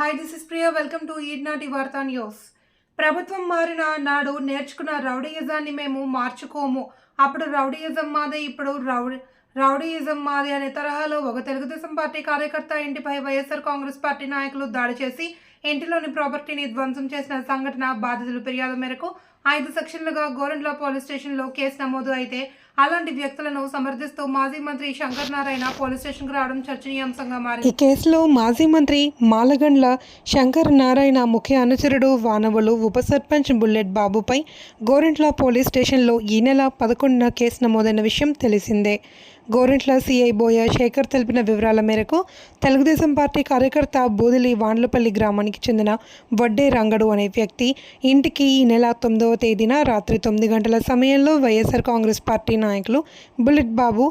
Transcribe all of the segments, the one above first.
Hi this is Priya welcome to ఈనాటి వార్తా news ప్రభుత్వం మారిన నాడు నేర్చుకున్న రౌడీయిజాన్ని మేము మార్చుకోము. అప్పుడు రౌడీయిజం మాదే ఇప్పుడు రౌడీ రౌడీయిజం మాది అనే తరహాలో ఒక తెలుగుదేశం పార్టీ కార్యకర్త ఇంటిపై వైఎస్ఆర్ కాంగ్రెస్ పార్టీ నాయకులు దాడి చేసి ఇంటిలోని ప్రాపర్టీని ధ్వంసం చేసిన సంఘటన బాధితులు ఫిర్యాదు మేరకు ఐదు సెక్షన్లుగా గోరంట్ల పోలీస్ స్టేషన్లో కేసు నమోదు అయితే అలాంటి వ్యక్తులను సమర్థిస్తూ మాజీ మంత్రి శంకర్ నారాయణ పోలీస్ స్టేషన్కు రావడం చర్చనీయాంశంగా మారింది. ఈ కేసులో మాజీ మంత్రి మాలగండ్ల శంకర్ నారాయణ ముఖ్య అనుచరుడు వానవులు ఉప సర్పంచ్ బుల్లెట్ బాబుపై గోరెంట్ల పోలీస్ స్టేషన్లో ఈ నెల పదకొండున కేసు నమోదైన విషయం తెలిసిందే. గోరెంట్ల సిఐ బోయ శేఖర్ తెలిపిన వివరాల మేరకు తెలుగుదేశం పార్టీ కార్యకర్త బూదిలి వాండ్లపల్లి గ్రామానికి చెందిన వడ్డే రంగడు అనే వ్యక్తి ఇంటికి ఈ నెల తొమ్మిదవ తేదీన రాత్రి తొమ్మిది గంటల సమయంలో వైఎస్ఆర్ కాంగ్రెస్ పార్టీ నాయకులు బుల్లెట్ బాబు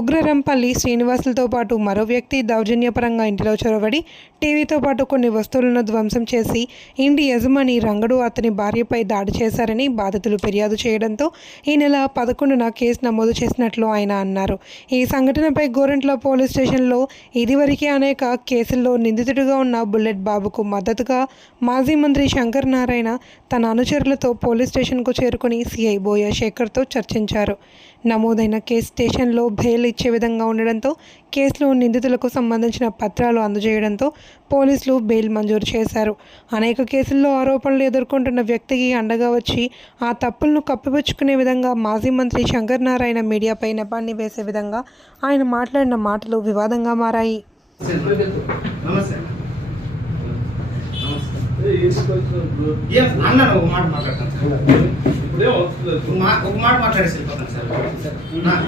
ఉగ్రరంపల్లి శ్రీనివాసులతో పాటు మరో వ్యక్తి దౌర్జన్యపరంగా ఇంటిలో చొరబడి టీవీతో పాటు కొన్ని వస్తువులను ధ్వంసం చేసి ఇంటి యజమాని రంగడు అతని భార్యపై దాడి చేశారని బాధితులు ఫిర్యాదు చేయడంతో ఈ నెల పదకొండున కేసు నమోదు చేసినట్లు ఆయన అన్నారు. ఈ సంఘటనపై గోరంట్లో పోలీస్ స్టేషన్లో ఇదివరకే అనేక కేసుల్లో నిందితుడిగా ఉన్న బుల్లెట్ బాబుకు మద్దతుగా మాజీ మంత్రి శంకర్ నారాయణ తన అనుచరులతో పోలీస్ స్టేషన్కు చేరుకుని సిఐ బోయ శేఖర్తో చర్చించారు. నమోదైన కేసు స్టేషన్లో బెయిల్ ఇచ్చే విధంగా ఉండడంతో కేసులో నిందితులకు సంబంధించిన పత్రాలు అందజేయడంతో పోలీసులు బెయిల్ మంజూరు చేశారు. అనేక కేసుల్లో ఆరోపణలు ఎదుర్కొంటున్న వ్యక్తికి అండగా వచ్చి ఆ తప్పులను కప్పిపుచ్చుకునే విధంగా మాజీ మంత్రి శంకర్ నారాయణ మీడియాపై నెపాన్ని వేసే విధంగా ఆయన మాట్లాడిన మాటలు వివాదంగా మారాయి. నమస్తే. ఏం? అన్నాను ఒక మాట మాట్లాడతాను సార్. ఒక మా- ఒక మాట మాట్లాడేసి వెళ్ళిపోతాను సార్. నా-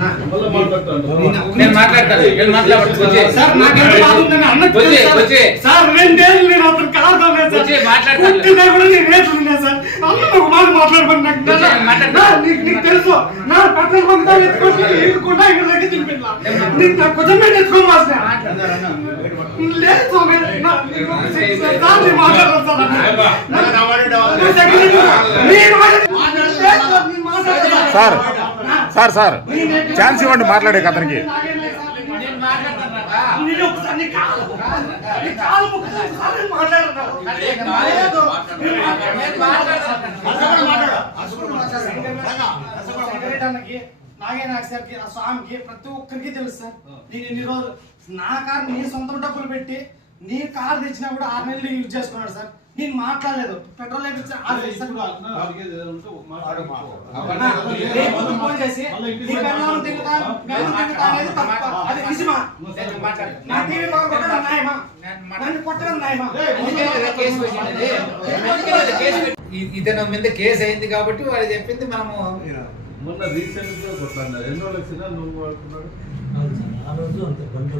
నా- నేను ఒక నేను మాట్లాడతాను. నేను మాట్లాడతాను. సార్ నాకెంత బాధ ఉందని అన్నట్టు వచ్చే, తెలుసు సార్. వచ్చే. సార్ రెండేళ్ళు నేను అతను కాదలేదు సార్. వచ్చే, మాట్లాడతాను. పుట్టినా కూడా నేను రేట్లు ఉన్నా సార్. అన్న ఒక మాట మాట్లాడమని నాకు వచ్చే, తెలుసు. మాట్లాడతాను. నా, నీకు నీకు తెలుసు. నా పెట్రోల్ బంక్ దా ఎత్తుకొని ఇరుక్కుండా ఇక్కడ దగ్గర తినిపిట్లా నీకు నాకు కొంచెం మీద ఎత్తుకొని వాసిన లేదు సార్. Sir, sir. ఛాన్స్ ఇవ్వండి మాట్లాడే అతనికి నాకేం లేదు సార్. నేను మాట్లాడతానరా నేను ఒకసారి నీ కాలు నీ కాలు మొక్కుతాను. ఒకసారి నేను మాట్లాడను. నేను మాట్లాడను. నేను మాట్లాడతాను సెక్రటరీకి, నాగేనాథ్ సార్కి, ఆ స్వామికి ప్రతి ఒక్కరికి తెలుసు సార్ నేను ఇన్ని రోజులు నా కారు నీ సొంతం డబ్బులు పెట్టి నీ కారు తెచ్చినా కూడా ఆరు నెలలు యూజ్ చేసుకున్నాడు సార్ నేను మాట్లాడలేదు పెట్రోల్ వేపించి ఫోన్ చేసి అది నిజమా నా టీవీ న్యాయమా నన్ను కొట్టడం న్యాయమా ఇతను మీద కేసు అయింది కాబట్టి వాళ్ళు చెప్పింది మనము మొన్న రీసెంట్గా కొట్లాడినారు ఎన్నో లక్షల నువ్వు వాడుకున్నాడు అవును సార్. ఆ రోజు అంతే బండ్లో?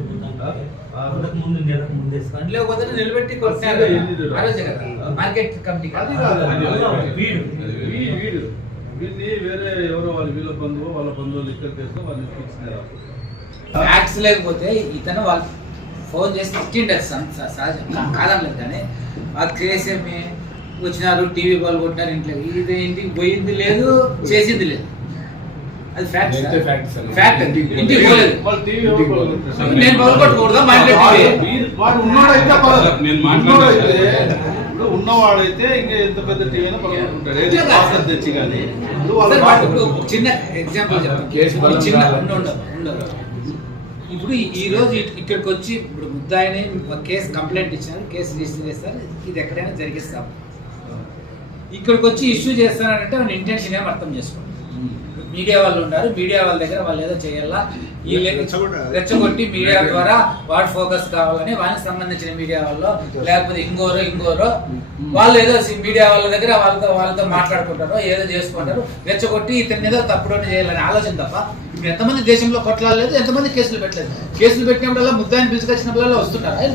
అంతకు ముందు నెలకు ముందే సార్. నిలబెట్టి కొట్టినారు ఆ రోజు కదా. మార్కెట్ కమిటీ అది కదా. కాదు అది అలా వీడు. వీ- వీడు. వీడిని వేరే ఎవరో వాళ్ళ వీళ్ళ బంధువు వాళ్ళ బంధువులు ఇక్కడ వాళ్ళని ఇచ్చినారు ఫ్యాక్ట్స్ లేకపోతే ఇతను వాళ్ళు ఫోన్ చేసి తిట్టిండదు సహ- సహజం. కాదనలేదు కానీ ఆ కేసు ఏమి వచ్చినారు టీవీ వాళ్ళు కొట్టినారు ఇంట్లో. ఇది ఇంటికి పోయింది లేదు చేసింది లేదు. అది ఫ్యాక్ట్ ఫ్యాక్ట్ పోలేదు? నేను పగలగొట్టకూడదా? మా ఇంట్లో? వీడు- పర్వాలేదు. నేను ఇప్పుడు ఉన్నవాడైతే ఇంకా ఎంత పెద్ద టీవీ అయినా తెచ్చి కానీ చిన్న ఎగ్జాంపుల్ చెప్తాను. ఇప్పుడు బలం చిన్న రావాలి. ఉండు, ఉండు, ఉండు. ఇప్పుడు ఈ- రోజు ఇట్- ఇక్కడికి వచ్చి ఇప్పుడు ముద్దాయిని కేసు కంప్లైంట్ ఇచ్చినారు కేసు రిజిస్టర్ చేస్తారు. ఇది ఎక్కడైనా జరిగిస్తాం. ఇక్కడికి వచ్చి ఇష్యూ చేస్తున్నారంటే వాళ్ళ ఇంటెన్షన్ ఏం అర్థం చేసుకోండి. మీడియా వాళ్ళు ఉన్నారు. మీడియా వాళ్ళ దగ్గర వాళ్ళు ఏదో చేయాలా? వీళ్ళు రెచ్చగొట్టి మీడియా ద్వారా వాడు ఫోకస్ కావాలని వాళ్ళకి సంబంధించిన మీడియా వాళ్ళు లేకపోతే ఇంకోరో ఇంకోరో వాళ్ళు ఏదో మీడియా వాళ్ళ దగ్గర వాళ్ళతో వాళ్ళతో మాట్లాడుకుంటారో ఏదో చేసుకుంటారు రెచ్చగొట్టి ఇతని మీద తప్పుడు చేయాలని ఆలోచన తప్ప ఇప్పుడు ఎంతమంది దేశంలో కొట్లాడలేదు ఎంతమంది కేసులు పెట్టలేదు? కేసులు పెట్టినప్పుడల్లా ముద్దాయిని పిలుచుకొచ్చినప్పుడల్లా వస్తున్నారా?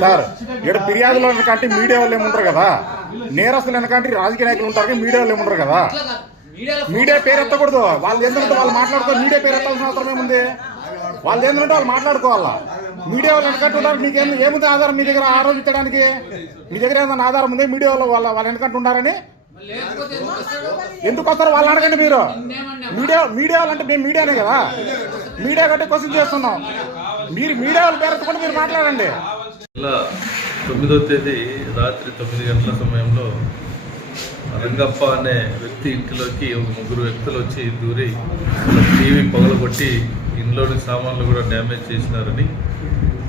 సార్ ఇక్కడ ఫిర్యాదులు వెనకంటే మీడియా వాళ్ళు ఏముంటారు కదా? నేరస్తులు వెనకంటే రాజకీయ నాయకులు ఉంటారు మీడియా వాళ్ళు ఏముంటారు కదా. మీడియా పేరు ఎత్తకూడదు వాళ్ళు ఎందుకంటే వాళ్ళు మాట్లాడుకో మీడియా పేరు ఎత్తాల్సిన అవసరం ఏముంది? వాళ్ళు ఏంటంటే వాళ్ళు మాట్లాడుకోవాలా? మీడియా వాళ్ళు వెనకంటే ఉంటారు మీకేం ఏముంది ఆధారం మీ దగ్గర? ఆరోపించడానికి మీ దగ్గర ఏదైనా ఆధారం ఉంది మీడియా వాళ్ళు వాళ్ళ వాళ్ళ వెనకంటే ఉండారని మరి లేకపోతే ఎందుకు వస్తారు? వాళ్ళు అడగండి మీరు? మీడియా మీడియా వాళ్ళంటే మేము మీడియానే కదా? మీడియా కంటే క్వశ్చన్ చేస్తున్నాం. మీరు మీడియా వాళ్ళ పేరు ఎత్తుకుంటే మీరు మాట్లాడండి. తొమ్మిదో తేదీ రాత్రి తొమ్మిది గంటల సమయంలో రంగప్ప అనే వ్యక్తి ఇంటిలోకి ఒక ముగ్గురు వ్యక్తులు వచ్చి దూరి టీవీ పగలగొట్టి ఇంట్లోని సామాన్లు కూడా డ్యామేజ్ చేసినారని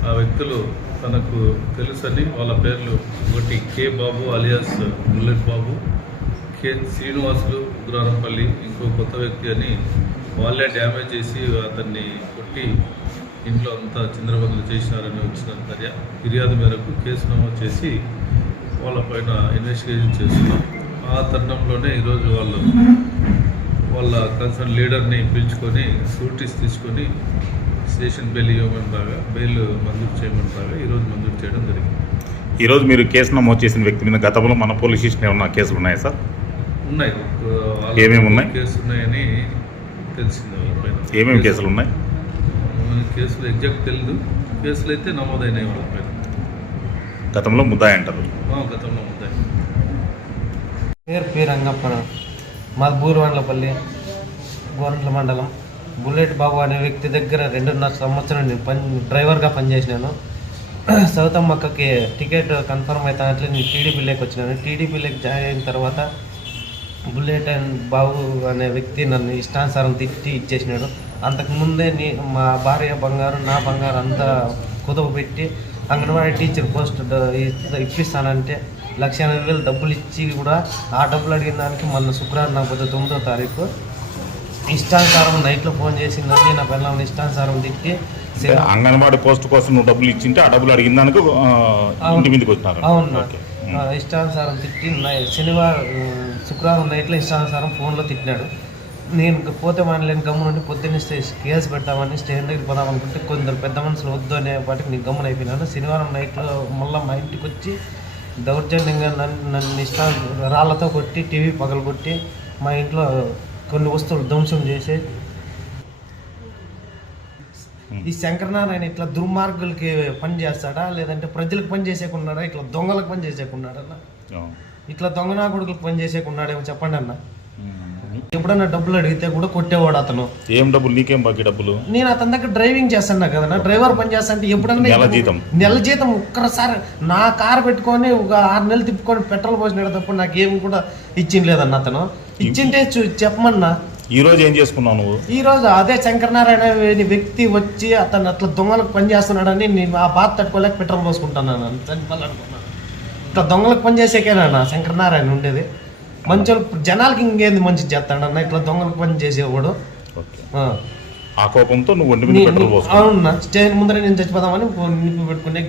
ఆ వ్యక్తులు తనకు తెలుసని వాళ్ళ పేర్లు ఒకటి K Babu alias bullet Babu K Srinivasulu Ugrarampalli ఇంకో కొత్త వ్యక్తి అని వాళ్ళే డ్యామేజ్ చేసి అతన్ని కొట్టి ఇంట్లో అంతా చింద్రబందులు చేసినారని వచ్చిన ఫిర్యా ఫిర్యాదు మేరకు కేసు నమోదు చేసి వాళ్ళపైన ఇన్వెస్టిగేషన్ చేస్తున్నాం. ఆ తరుణంలోనే ఈరోజు వాళ్ళు వాళ్ళ కన్సర్న్ లీడర్ని పిలుచుకొని షూరిటీస్ తీసుకొని స్టేషన్ బెయిల్ ఇవ్వమని రాగా బెయిల్ మంజూరు చేయమని రాగా ఈరోజు మంజూరు చేయడం జరిగింది. ఈ రోజు మీరు కేసు నమోదు చేసిన వ్యక్తి మీద గతంలో మన పోలీస్ స్టేషన్ ఏమన్నా కేసులు ఉన్నాయా సార్? ఉన్నాయి. వాళ్ళ ఏమేమి ఉన్నాయి? కేసు ఉన్నాయని తెలిసింది వాళ్ళపైన ఏమేమి కేసులు ఉన్నాయి? కేసులు ఎగ్జాక్ట్ తెలియదు కేసులు అయితే నమోదైనాయి వాళ్ళపైన గతంలో ముద్దాయి అంటారు. గతంలో ఉన్నాయి పేరు పి రంగప్పన మాది బూరువండ్లపల్లి గోరంట్ల మండలం. బుల్లెట్ బాబు అనే వ్యక్తి దగ్గర రెండున్నర సంవత్సరం నేను పని డ్రైవర్గా పనిచేసినాను. సౌతమ్మక్కకి టికెట్ కన్ఫర్మ్ అవుతానట్లే నేను టీడీపీ లేక్ వచ్చినాను. టీడీపీ లేక్ జాయిన్ అయిన తర్వాత బుల్లెట్ అండ్ బాబు అనే వ్యక్తి నన్ను ఇష్టానుసారం తిట్టి ఇచ్చేసినాడు. అంతకుముందే నీ మా భార్య బంగారు నా బంగారు అంతా కుదవ పెట్టి అంగన్వాడీ టీచర్ పోస్ట్ ఇప్పిస్తానంటే లక్ష ఎనభై వేలు డబ్బులు ఇచ్చి కూడా ఆ డబ్బులు అడిగిన దానికి మొన్న శుక్రవారం నా పొద్దు తొమ్మిదో తారీఖు. ఇష్టానుసారం నైట్లో ఫోన్ చేసిందని నా పిల్లల్ని ఇష్టానుసారం తిట్టి అంగన్వాడీ పోస్ట్ కోసం నువ్వు డబ్బులు ఇచ్చింటే ఆ డబ్బులు అడిగిన దానికి ఇంటి మీదకి వచ్చినారు. అవును ఇష్టానుసారం తిట్టి శనివారం శుక్రవారం నైట్లో ఇష్టానుసారం ఫోన్లో తిట్టినాడు. నేను ఇంక పోతే మనలేని గమ్ము నుండి పొద్దున్నే స్టే కేసు పెట్టామని స్టేషన్ దగ్గర పోదాం అనుకుంటే కొందరు పెద్ద మనుషులు వద్దు అనే వాటికి నేను గమ్మున అయిపోయినాను. శనివారం నైట్లో మళ్ళీ మా ఇంటికి వచ్చి దౌర్జన్యంగా నన్ను నన్ను ఇష్టా రాళ్ళతో కొట్టి టీవీ పగలు కొట్టి మా ఇంట్లో కొన్ని వస్తువులు ధ్వంసం చేసి ఈ శంకరనారాయణ ఇట్లా దుర్మార్గులకి పని చేస్తాడా లేదంటే ప్రజలకు పని చేసేకున్నాడా ఇట్లా దొంగలకు పని చేసేకున్నాడన్నా. ఇట్లా దొంగనా కొడుకులకు పని చేసేకున్నాడేమో చెప్పండి అన్న. ఎప్పుడన్నా డబ్బులు అడిగితే కూడా కొట్టేవాడు అతను. ఏం డబ్బులు? నీకేం బాకీ డబ్బులు? నేను అతని దగ్గర డ్రైవింగ్ చేస్తున్నా కదా డ్రైవర్ పని చేస్తా అంటే ఎప్పుడన్నా నెల జీతం. నెల జీతం ఒక్కసారి నా కారు పెట్టుకొని ఒక ఆరు నెలలు తిప్పుకొని పెట్రోల్ పోసినాడు తప్ప నాకు ఏం కూడా ఇచ్చింది లేదన్న అతను. ఇచ్చింటే చెప్పమన్నా. ఈ రోజు ఏం చేసుకున్నావు నువ్వు? ఈ రోజు అదే శంకరనారాయణ వ్యక్తి వచ్చి అతను అట్లా దొంగలకు పని చేస్తున్నాడని నేను ఆ బాధ తట్టుకోలేక పెట్రోల్ పోసుకుంటున్నాను చనిపోవాలనుకున్నాను ఇట్లా దొంగలకు పని చేసేకేనా శంకరనారాయణ ఉండేది. మంచి జనాలకి ఇంకేంది మంచి చేస్తాడన్న ఇట్లా దొంగలకు పని చేసేవాడు. ఆ. కోపంతో నువ్వు అవునన్నా స్టేషన్ ముందర నేను చచ్చిపోదామని నిప్పు పెట్టుకునే.